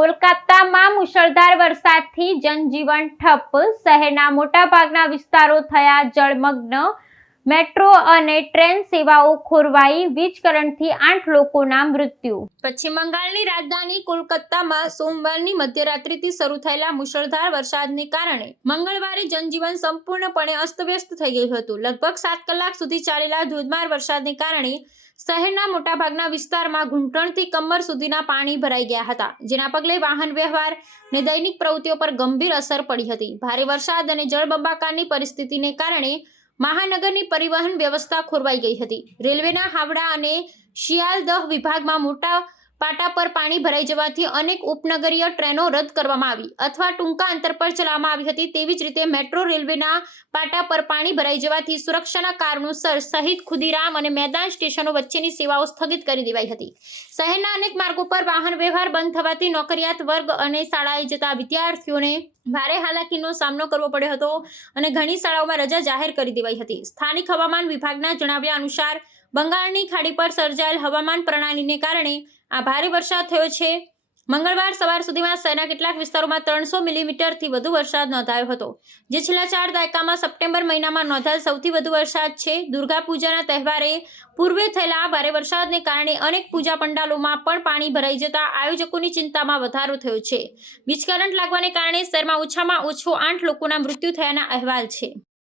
કોલકાતામાં મુશળધાર વરસાદથી જનજીવન ઠપ, શહેરના મોટાભાગના વિસ્તારો થયા જળમગ્ન, મેટ્રો અને ટ્રેન સેવાઓ ખોરવાઈ, વીજ કરંટથી 8 લોકોના મૃત્યુ. પશ્ચિમ બંગાળની રાજધાની કોલકાતામાં સોમવારની મધ્યરાત્રિથી શરૂ થયેલા મુશળધાર વરસાદને કારણે મંગળવારે જનજીવન સંપૂર્ણપણે અસ્તવ્યસ્ત થઈ ગયું હતું. લગભગ 7 કલાક સુધી ચાલેલા ધોધમાર વરસાદને કારણે શહેરના મોટાભાગના વિસ્તારમાં ઘૂંટણથી કમર સુધીના પાણી ભરાઈ ગયા હતા, જેના પગલે વાહન વ્યવહાર અને દૈનિક પ્રવૃત્તિઓ પર ગંભીર અસર પડી હતી. ભારે વરસાદ અને જળબંબાકારની પરિસ્થિતિને કારણે મહાનગરની પરિવહન વ્યવસ્થા ખોરવાઈ ગઈ હતી. રેલવેના હાવડા અને શિયાલદહ વિભાગમાં મોટા પાટા પર પાણી ભરાઈ જવાથી અનેક ઉપનગરીય ટ્રેનો રદ કરવામાં આવી અથવા ટૂંકા અંતર પર ચલાવવામાં આવી હતી. તેવી જ રીતે મેટ્રો રેલવેના પાટા પર પાણી ભરાઈ જવાથી સુરક્ષાના કારણોસર સહિત ખુદીરામ અને મેદાન સ્ટેશનો વચ્ચેની સેવાઓ સ્થગિત કરી દેવાઈ હતી. શહેરના અનેક માર્ગો પર વાહન વ્યવહાર બંધ થવાથી નોકરિયાત વર્ગ અને શાળાએ જતા વિદ્યાર્થીઓને ભારે હાલાકીનો સામનો કરવો પડ્યો હતો અને ઘણી શાળાઓમાં રજા જાહેર કરી દેવાઈ હતી. સ્થાનિક હવામાન વિભાગના જણાવ્યા અનુસાર બંગાળની ખાડી પર સર્જાયેલ હવામાન પ્રણાલીને કારણે આ ભારે વરસાદ થયો છે. મંગળવાર સવાર સુધીમાં શહેરના કેટલાક વિસ્તારોમાં 300 મિલીમીટરથી વધુ વરસાદ નોંધાયો હતો, જે છેલ્લા 4 દાયકામાં સપ્ટેમ્બર મહિનામાં નોંધાયેલ સૌથી વધુ વરસાદ છે. દુર્ગા પૂજાના તહેવારે પૂર્વે થયેલા ભારે વરસાદને કારણે અનેક પૂજા પંડાલોમાં પણ પાણી ભરાઈ જતા આયોજકોની ચિંતામાં વધારો થયો છે. વીજ કરંટ લાગવાને કારણે શહેરમાં ઓછામાં ઓછો 8 લોકોના મૃત્યુ થયાના અહેવાલ છે.